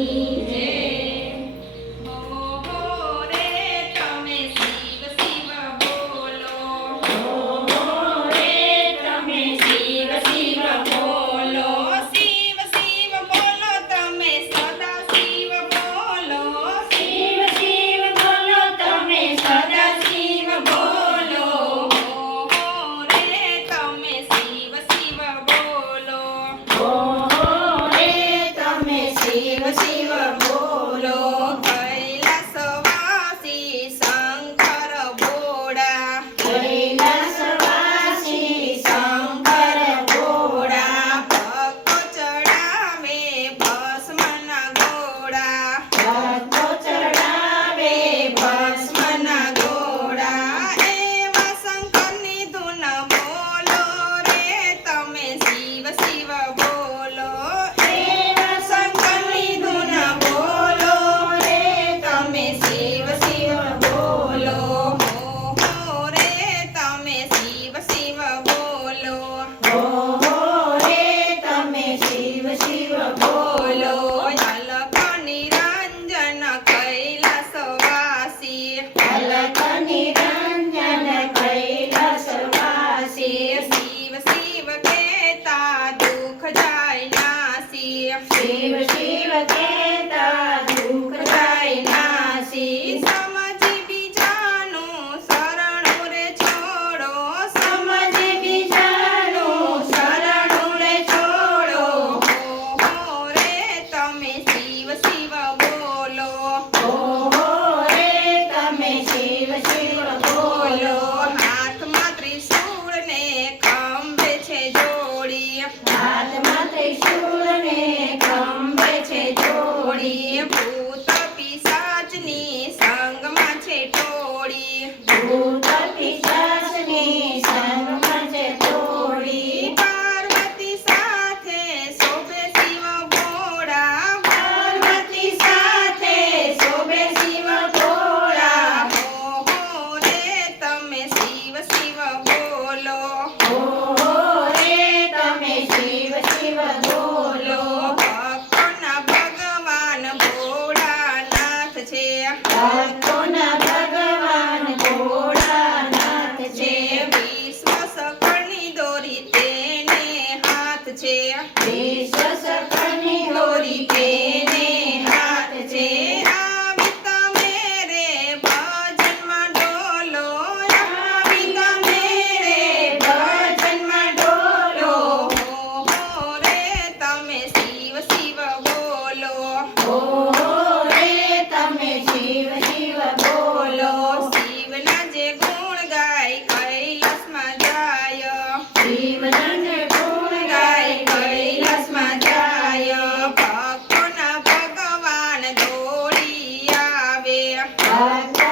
Amen. Vestiva, vestiva, que છે. ભક્તોના ભગવાન ભોળાનાથ છે. વિશ્વ દોરી તેને હાથ છે. વિશ્વ સકળ Bye.